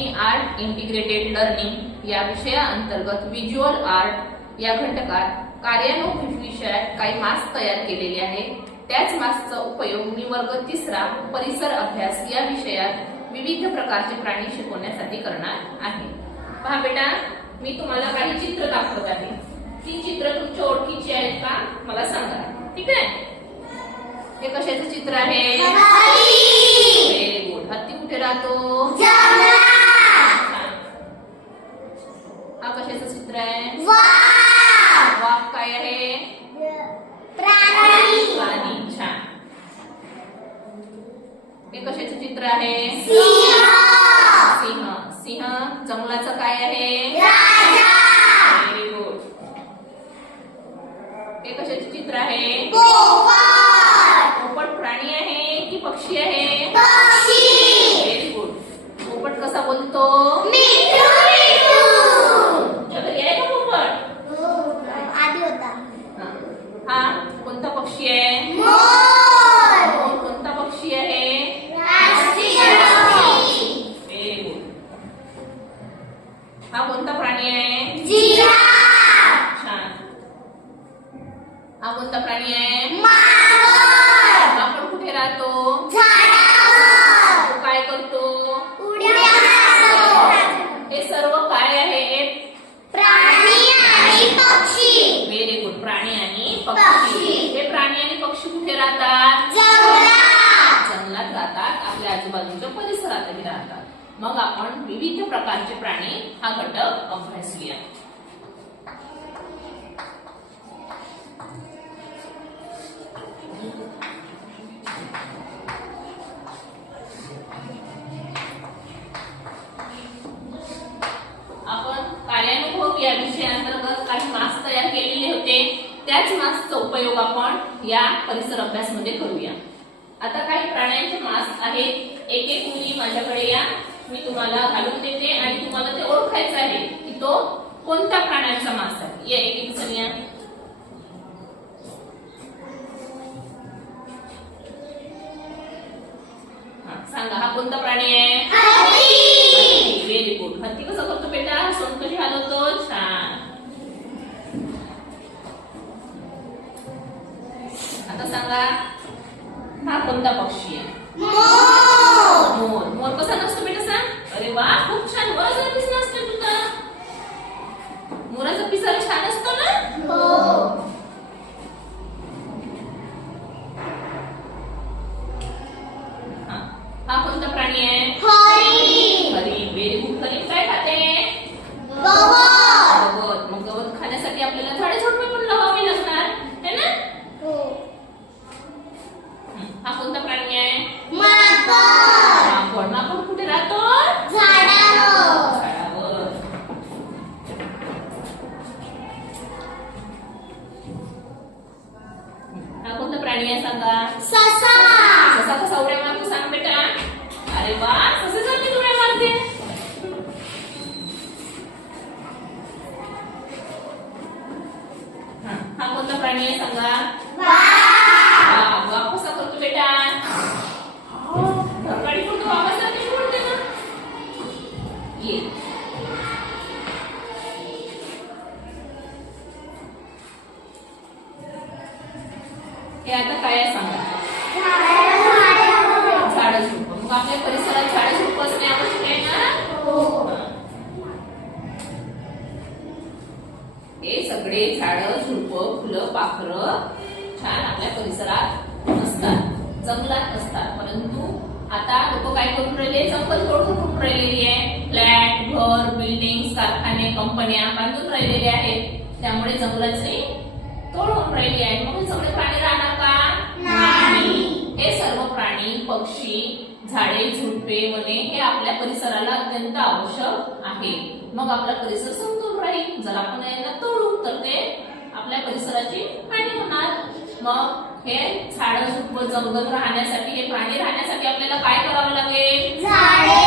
मी art integrated learning या विषयाअंतर्गत visual art या घटकात कार्यान्वित विषयात काही मास्क तयार केलेले आहे। त्याच मास्कचा उपयोग मी वर्ग 3 परिसर अभ्यास या विषयात विविध प्रकारचे प्राणी शिकवण्यासाठी करणार आहे। पहा बेटा, मी तुम्हाला काही चित्र दाखवत आहे। ती चित्र तुमच्या ओळखीची आहेत का मला सांगा, ठीक आहे? हे कशाचं चित्र आहे? Very good. हत्ती कुठे राहतो? हा कशाचं चित्र आहे? वाघ काय आहे? प्राणी। छान। हे कशाचं चित्र आहे? सिंह। सिंह जंगलाचं काय आहे? Very good. हे कशाचे चित्र आहे? पोपट प्राणी आहे की पक्षी आहे? Very good. पोपट कसा बोलतो? तुमच्या घरी आहे का पोपट? हा कोणता पक्षी आहे? मोर कोणता पक्षी आहे? Very good. हा कोणता प्राणी आहे? छान। हा कोणता प्राणी आहे? आपण कुठे राहतो? तो काय करतो? हे सर्व काय आहेत? Very good. प्राणी आणि पक्षी। हे प्राणी आणि पक्षी कुठे राहतात? जंगलात राहतात, आपल्या आजूबाजूच्या परिसरातही राहतात। मग आपण विविध प्रकारचे प्राणी हा घटक अभ्यासूया। आपण कार्यानुभव या विषयाअंतर्गत काही मास्क तयार केलेले होते। त्याच मास्कचा उपयोग आपण या परिसर अभ्यास मध्ये करूया। आता काही प्राण्यांचे मास्क आहेत। एक एक मुली माझ्याकडे या, मी तुम्हाला घालून देते आणि तुम्हाला ते ओळखायचं आहे की तो कोणत्या प्राण्याचा मास्क आहे। या एक एक जण या। सांगा, हा कोणता प्राणी आहे? हत्ती। Very good. हत्ती कसं करतो बेटा? सोंड कशी हलवतो? छान। आता सांगा, हा कोणता पक्षी आहे? मोर। मोर कसा नसतो बेटा सांग? अरे वा, खूप छान। मोराचा पिसारा असतो तुझा? मोराचा पिसारा छान असतो ना? हा कोणता प्राणी आहे? हरिण। Very good. हरिण काय खाते? गवत। मग गवत खाण्यासाठी आपल्याला झाडे झुडपे पण लावावी लागणार है ना? हा कोणता प्राणी आहे? माकड। माकड कुठे राहतो? झाडावर। हा कोणता प्राणी आहे सांगा? ससा कसा उड्या मारतो सांग बेटा? अरे वा, ससासारखी उड्या मारते। हा कोणता प्राणी आहे सांगा? वाघ कसा करतो बेटा? धरकाडी फोडतो, वाघासारखी फोडते ना? ये। हे आता काय आहे सांगा? झाडं झुडपं। मग आपल्या परिसरात झाडं झुडपं असणे आवश्यक आहे ना? हे सगळे झाडं झुडपं फुलं पाखरं छान आपल्या परिसरात असतात, जंगलात असतात। परंतु आता लोक काय करून राहिले? जंगल तोडून राहिलेली आहे। फ्लॅट, घर, बिल्डिंग, कारखाने, कंपन्या बांधून राहिलेले आहेत। त्यामुळे जंगलाची तोड होऊन राहिली आहे। मग सगळे प्राणी राहणार का? नाही। हे सर्व प्राणी, पक्षी, झाडे, झुडपे, वने हे आपल्या परिसराला अत्यंत आवश्यक आहे। मग आपला परिसर समतोल राहील। जर आपण यांना तोडू तर ते आपल्या परिसराची हानी होणार। मग हे झाडं झुडपं जंगल राहण्यासाठी, हे प्राणी राहण्यासाठी आपल्याला काय करावं लागेल? झाडे